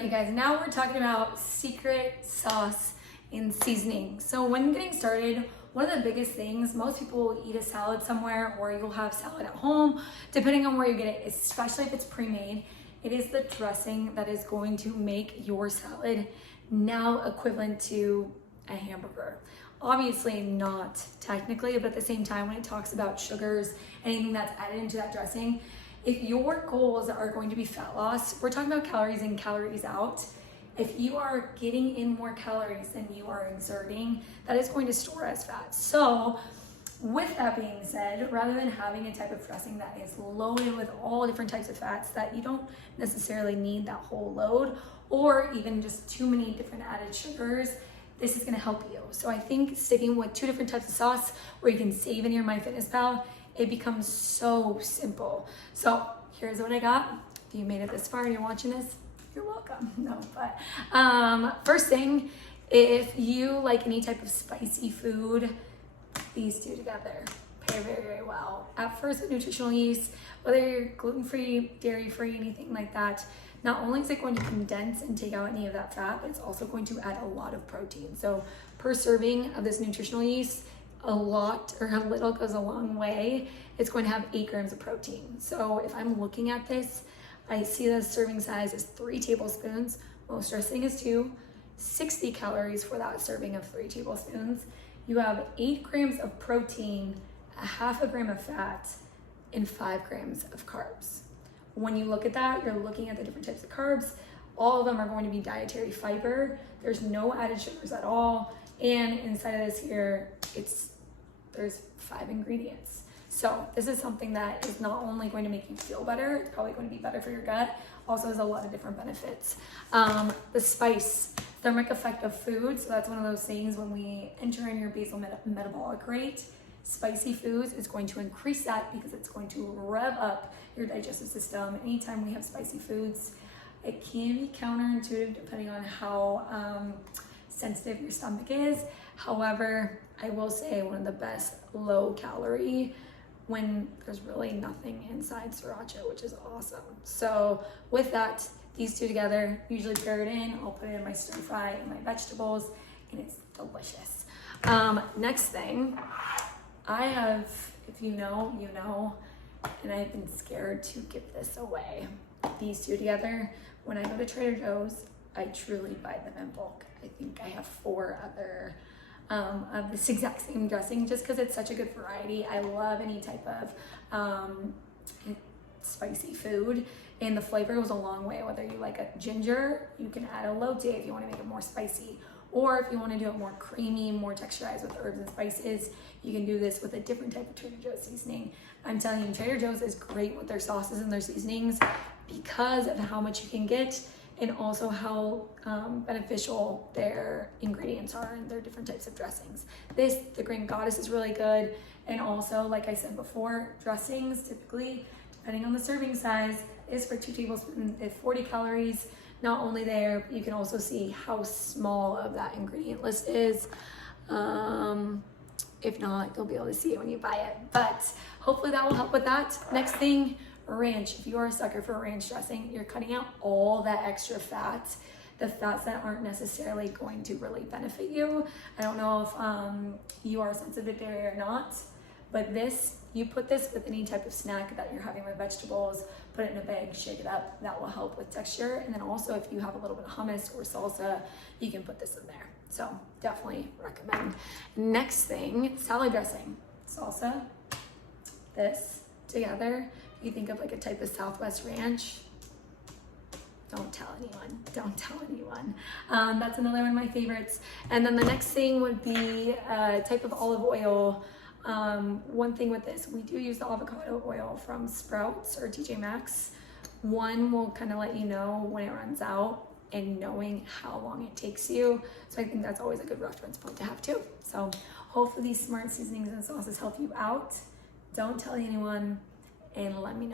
right, you guys, now we're talking about secret sauce and seasoning. So when getting started, one of the biggest things, most people will eat a salad somewhere or you'll have salad at home, depending on where you get it, especially if it's pre-made. It is the dressing that is going to make your salad now equivalent to a hamburger. Obviously not technically, but at the same time, when it talks about sugars, anything that's added into that dressing, if your goals are going to be fat loss, we're talking about calories in, calories out. If you are getting in more calories than you are exerting, that is going to store as fat. So with that being said, rather than having a type of dressing that is loaded with all different types of fats that you don't necessarily need that whole load, or even just too many different added sugars, this is gonna help you. So I think sticking with 2 different types of sauce where you can save in your MyFitnessPal, it becomes so simple. So here's what I got. If you made it this far and you're watching this, you're welcome. No, but first thing, if you like any type of spicy food, these 2 together pair very, very well. At first with Nutritional Yeast, whether you're gluten-free, dairy-free, anything like that, not only is it going to condense and take out any of that fat, but it's also going to add a lot of protein. So per serving of this Nutritional Yeast, a lot or a little goes a long way. It's going to have 8 grams of protein. So if I'm looking at this, I see the serving size is 3 tablespoons. Most dressing is 2, 60 calories for that serving of 3 tablespoons. You have 8 grams of protein, a half a gram of fat, and 5 grams of carbs. When you look at that, you're looking at the different types of carbs. All of them are going to be dietary fiber. There's no added sugars at all. And inside of this here, there's 5 ingredients. So this is something that is not only going to make you feel better, it's probably going to be better for your gut, also has a lot of different benefits. The spice, thermic effect of food. So that's one of those things when we enter in your basal metabolic rate, spicy foods is going to increase that because it's going to rev up your digestive system. Anytime we have spicy foods, it can be counterintuitive depending on how sensitive your stomach is. However, I will say one of the best low calorie when there's really nothing inside sriracha, which is awesome. So with that, these 2 together, usually pair it in, I'll put it in my stir fry and my vegetables, and it's delicious. Next thing, I have, if you know, you know, and I've been scared to give this away. These 2 together, when I go to Trader Joe's, I truly buy them in bulk. I think I have 4 other of this exact same dressing just because it's such a good variety. I love any type of spicy food, and the flavor goes a long way. Whether you like a ginger, you can add Elote if you want to make it more spicy, or if you want to do it more creamy, more texturized with herbs and spices, you can do this with a different type of Trader Joe's seasoning. I'm telling you, Trader Joe's is great with their sauces and their seasonings because of how much you can get and also how beneficial their ingredients are and their different types of dressings. The Green Goddess is really good. And also, like I said before, dressings typically, depending on the serving size, is for 2 tablespoons at 40 calories. Not only there, but you can also see how small of that ingredient list is. If not, you'll be able to see it when you buy it. But hopefully that will help with that. Next thing, ranch. If you are a sucker for ranch dressing, you're cutting out all that extra fat, the fats that aren't necessarily going to really benefit you. I don't know if you are sensitive to dairy or not, but you put this with any type of snack that you're having with vegetables, put it in a bag, shake it up, that will help with texture. And then also if you have a little bit of hummus or salsa, you can put this in there. So definitely recommend. Next thing, salad dressing. Salsa, this together. You think of like a type of Southwest ranch, don't tell anyone, don't tell anyone. That's another one of my favorites. And then the next thing would be a type of olive oil. One thing with this, we do use the avocado oil from Sprouts or TJ Maxx. One will kind of let you know when it runs out and knowing how long it takes you. So I think that's always a good reference point to have too. So hopefully these smart seasonings and sauces help you out. Don't tell anyone, and let me know.